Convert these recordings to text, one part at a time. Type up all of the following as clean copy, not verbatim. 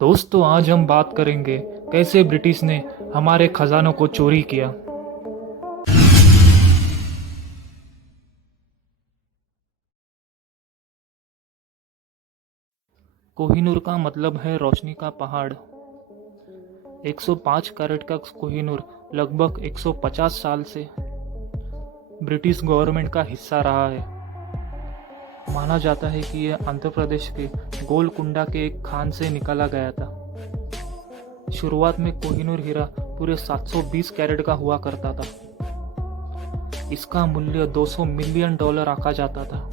दोस्तों आज हम बात करेंगे कैसे ब्रिटिश ने हमारे खजानों को चोरी किया। कोहिनूर का मतलब है रोशनी का पहाड़। 105 कैरेट का कोहिनूर लगभग 150 साल से ब्रिटिश गवर्नमेंट का हिस्सा रहा है। माना जाता है कि यह आंध्र प्रदेश के गोलकुंडा के एक खान से निकाला गया था। शुरुआत में कोहिनूर हीरा पूरे 720 कैरेट का हुआ करता था। इसका मूल्य $200 मिलियन आंका जाता था।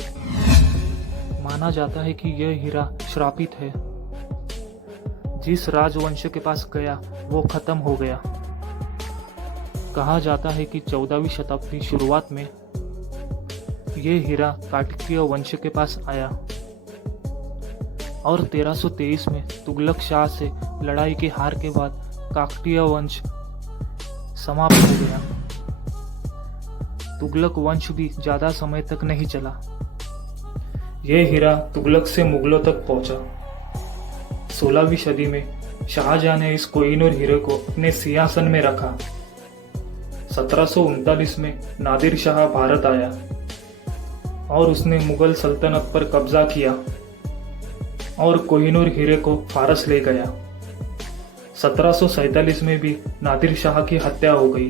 माना जाता है कि यह हीरा श्रापित है। जिस राजवंश के पास गया वो खत्म हो गया। कहा जाता है कि 14वीं शताब्दी शुरुआत में यह हीरा काकतीय वंश के पास आया और 1323 में तुगलक शाह से लड़ाई की हार के बाद काकतीय वंश समाप्त हो गया। तुगलक वंश भी ज्यादा समय तक नहीं चला। यह हीरा तुगलक से मुगलों तक पहुंचा। 16वीं सदी में शाहजहां ने इस कोहिनूर हीरे को अपने सिंहासन में रखा। 1739 में नादिर शाह भारत आया और उसने मुगल सल्तनत पर कब्जा किया और कोहिनूर हीरे को फारस ले गया। 1747 में भी नादिर शाह की हत्या हो गई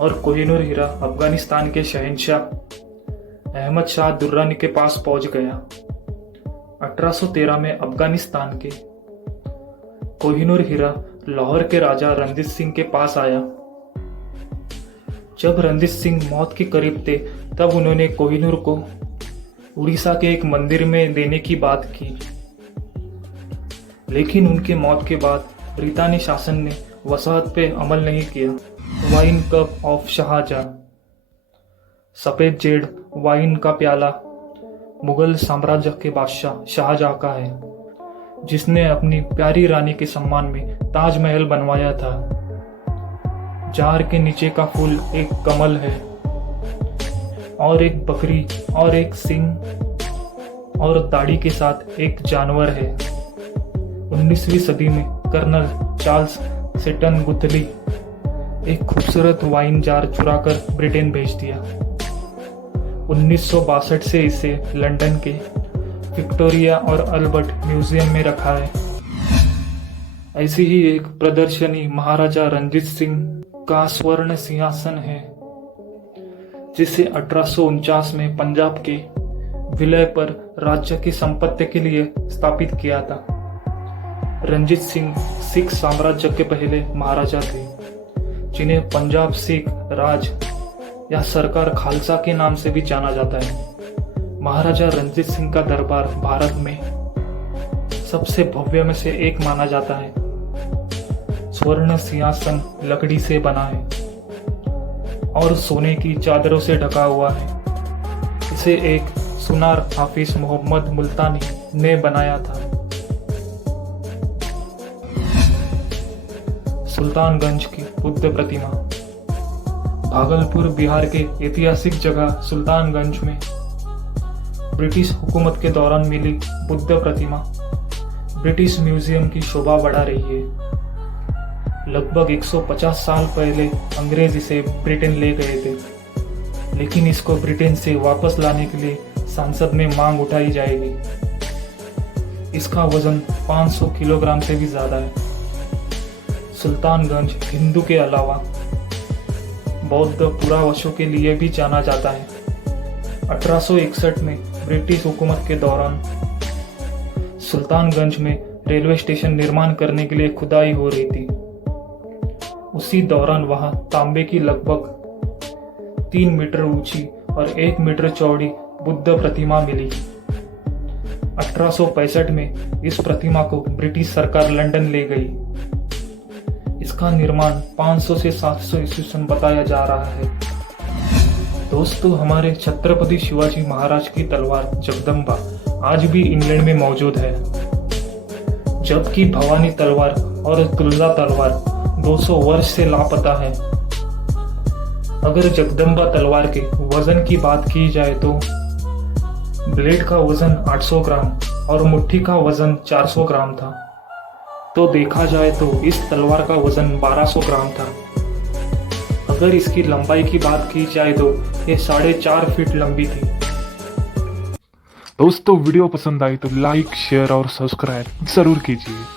और कोहिनूर हीरा अफगानिस्तान के शहंशाह अहमद शाह दुर्रानी के पास पहुंच गया। 1813 में अफगानिस्तान के कोहिनूर हीरा लाहौर के राजा रणजीत सिंह के पास आया। जब रणजीत सिंह मौत के करीब थे तब उन्होंने कोहिनूर को उड़ीसा के एक मंदिर में देने की बात की, लेकिन उनके मौत के बाद ब्रितानी शासन ने वसाहत पे अमल नहीं किया। वाइन कप ऑफ शाहजहां, सफेद जेड वाइन का प्याला मुगल साम्राज्य के बादशाह शाहजहां का है, जिसने अपनी प्यारी रानी के सम्मान में ताजमहल बनवाया था। जार के नीचे का फूल एक कमल है और एक बकरी और एक सिंह और दाढ़ी के साथ एक जानवर है। 19वीं सदी में कर्नल चार्ल्स सेटन गुथली एक खूबसूरत वाइन जार चुराकर ब्रिटेन भेज दिया। 1962 से इसे लंदन के विक्टोरिया और अल्बर्ट म्यूजियम में रखा है। ऐसी ही एक प्रदर्शनी महाराजा रणजीत सिंह का स्वर्ण सिंहासन है, जिसे 1849 में पंजाब के विलय पर राज्य की संपत्ति के लिए स्थापित किया था। रणजीत सिंह सिख साम्राज्य के पहले महाराजा थे, जिन्हें पंजाब सिख राज या सरकार खालसा के नाम से भी जाना जाता है। महाराजा रणजीत सिंह का दरबार भारत में सबसे भव्य में से एक माना जाता है। स्वर्ण सिंहासन लकड़ी से बना है और सोने की चादरों से ढका हुआ है। इसे एक सुनार हाफिज मोहम्मद मुल्तानी ने बनाया था। सुल्तानगंज की बुद्ध प्रतिमा। भागलपुर बिहार के ऐतिहासिक जगह सुल्तानगंज में ब्रिटिश हुकूमत के दौरान मिली बुद्ध प्रतिमा ब्रिटिश म्यूजियम की शोभा बढ़ा रही है। लगभग 150 साल पहले अंग्रेज इसे ब्रिटेन ले गए थे, लेकिन इसको ब्रिटेन से वापस लाने के लिए संसद में मांग उठाई जाएगी। इसका वजन 500 किलोग्राम से भी ज्यादा है। सुल्तानगंज हिंदू के अलावा बौद्ध पुरावस्तु के लिए भी जाना जाता है। 1861 में ब्रिटिश हुकूमत के दौरान सुल्तानगंज में रेलवे स्टेशन निर्माण करने के लिए खुदाई हो रही थी। उसी दौरान वहां तांबे की लगभग 3 मीटर ऊंची और 1 मीटर चौड़ी बुद्ध प्रतिमा मिली। 1865 में इस प्रतिमा को ब्रिटिश सरकार लंदन ले गई। इसका निर्माण 500 से 700 ईस्वी सन बताया जा रहा है। दोस्तों, हमारे छत्रपति शिवाजी महाराज की तलवार जगदम्बा आज भी इंग्लैंड में मौजूद है, जबकि भवानी तलवार और तुलजा तलवार 200 वर्ष से लापता है। अगर जगदम्बा तलवार के वजन की बात की जाए तो ब्लेड का वजन 800 ग्राम और मुट्ठी का वजन 400 ग्राम था। तो देखा जाए तो इस तलवार का वजन 1200 ग्राम था। अगर इसकी लंबाई की बात की जाए तो ये 4.5 फीट लंबी थी। दोस्तों वीडियो पसंद आई तो लाइक शेयर और सब्सक्राइब जरूर कीजिए।